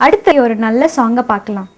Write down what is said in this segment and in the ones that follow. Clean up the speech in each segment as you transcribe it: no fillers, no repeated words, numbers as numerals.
அடுத்து ஒரு நல்ல சாங்கை பார்க்கலாம்.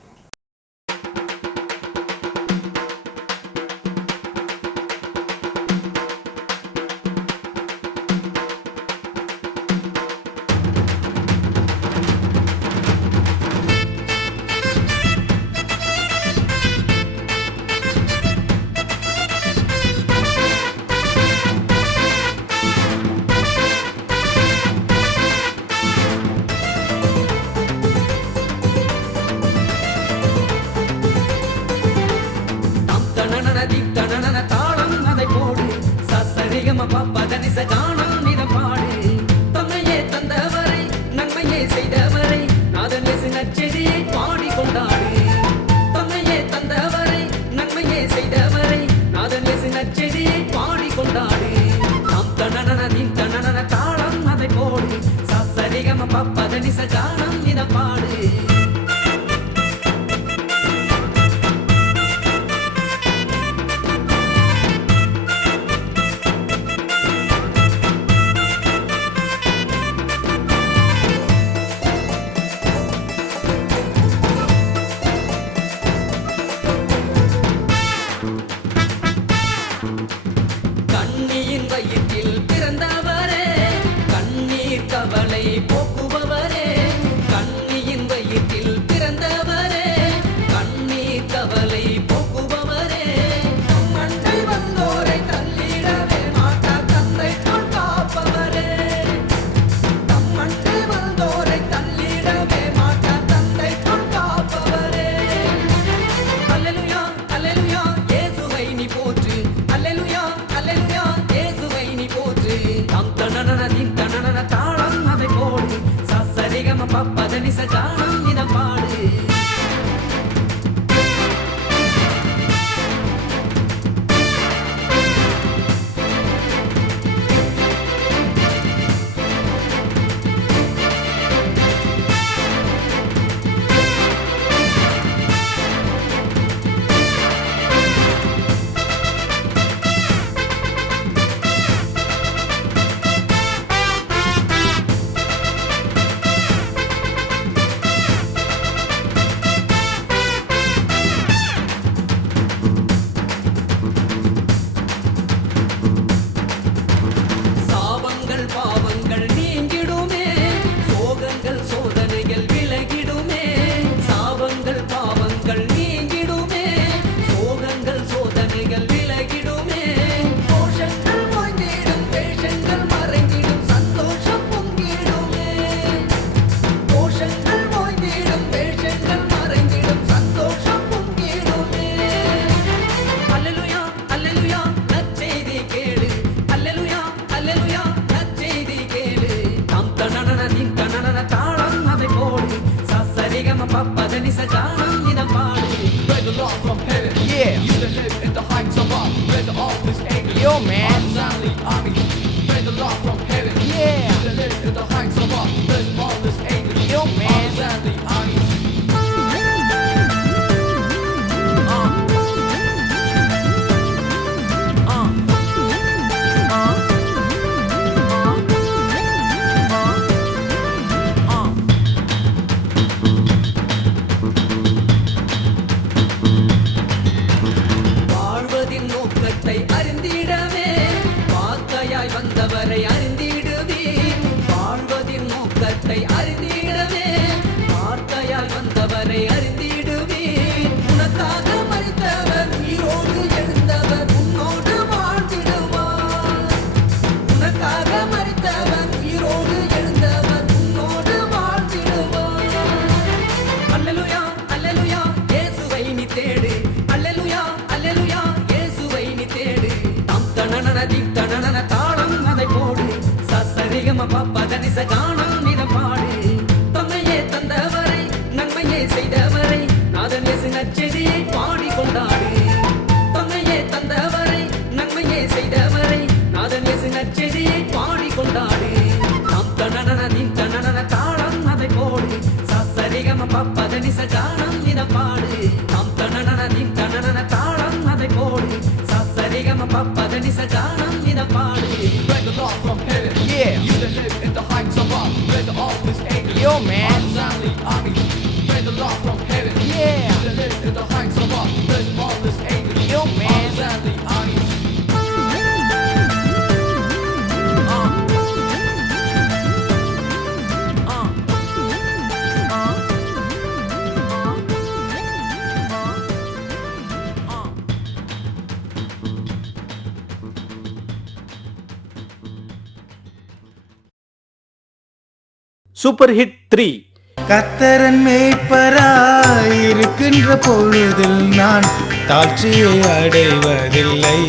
Yo, man. Pray the Lord from heaven. Yeah. You that live in the heights of all. There's all this angel. Yo, man. வந்தவரை அறிந்திடுவே வாழ்வதின் நோக்கத்தை அறிந்திடவே வார்த்தையால் வந்தவரை அறிந்திடுவே உனக்காக மரித்தவர் உயிரோடு எழுந்தவர் உன்னோடு வாழ்ந்திடுவார் உனக்காக மரித்தவர் உயிரோடு எழுந்தவர் உன்னோடு வாழ்ந்திடுவார் அல்லேலூயா அல்லேலூயா இயேசுவை நீ தேடு அல்லேலூயா அல்லேலூயா இயேசுவை நீ தேடு தம் தனனனதி தனனன தாளம் அதை போடு சசரிகம பப்பதனிச காணம் நிதம் பாடு தம்மையே தந்தவரை நன்மையே செய்தவரை நாதன் இயேசு நற்செய்தியை பாடி கொண்டாடு தம்மையே தந்தவரை நன்மையே செய்தவரை நாதன் இயேசு நற்செய்தியை பாடி கொண்டாடு தம் தனனனதி தனனன தாளம் அதை போடு சசரிகம பப்பதனிச காணம் நிதம் பாடு தம் தனனனதி தனனன தாளம் அதை போடு சசரிகம பப்பதனிச காணம் நிதம் பாடு. Pray the Lord from heaven. Yeah. You that live in the heights above. Pray the all this angel. Yo, man. Army. Super hit 3. கத்தரன் மேய்ப்பராயிருக்கின்ற பொழுதில் நான் தாழ்ச்சியை அடைவதில்லை.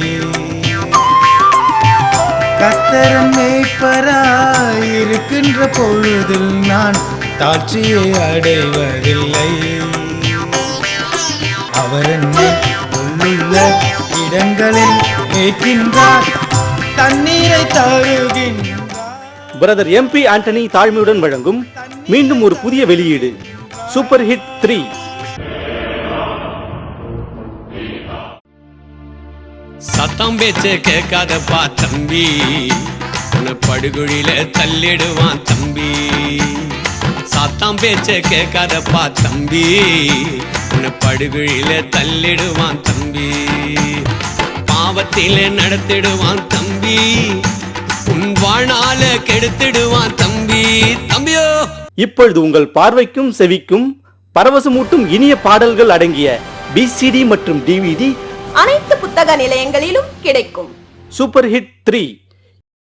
கத்தரன் மேய்ப்பராயிருக்கின்ற பொழுதில் நான் தாழ்ச்சியை அடைவதில்லை. அவர் என்னை உள்ளுள்ள இடங்களில் மேய்க்கின்றார், தண்ணீரை தருகின்றார். பிரதர் MP ஆண்டனி தாழ்மையுடன் வழங்கும் மீண்டும் ஒரு புதிய வெளியீடு சூப்பர் ஹிட் 3. சத்தம் பேச்ச கேட்காதப்பா தம்பி, உன்னை படுகுழியில தள்ளிடுவான் தம்பி. சத்தம் பேச்ச கேட்காதப்பா தம்பி, உன்னை படுகுழியில தள்ளிடுவான் தம்பி. பாவத்தில நடத்திடுவான் தம்பி, உன் வாழ்நாள கெடுத்திடுவான் தம்பி. தம்பியோ, இப்பொழுது உங்கள் பார்வைக்கும் செவிக்கும் பரவசமூட்டும் இனிய பாடல்கள் அடங்கிய BCD மற்றும் DVD அனைத்து புத்தக நிலையங்களிலும் கிடைக்கும். Super hit 3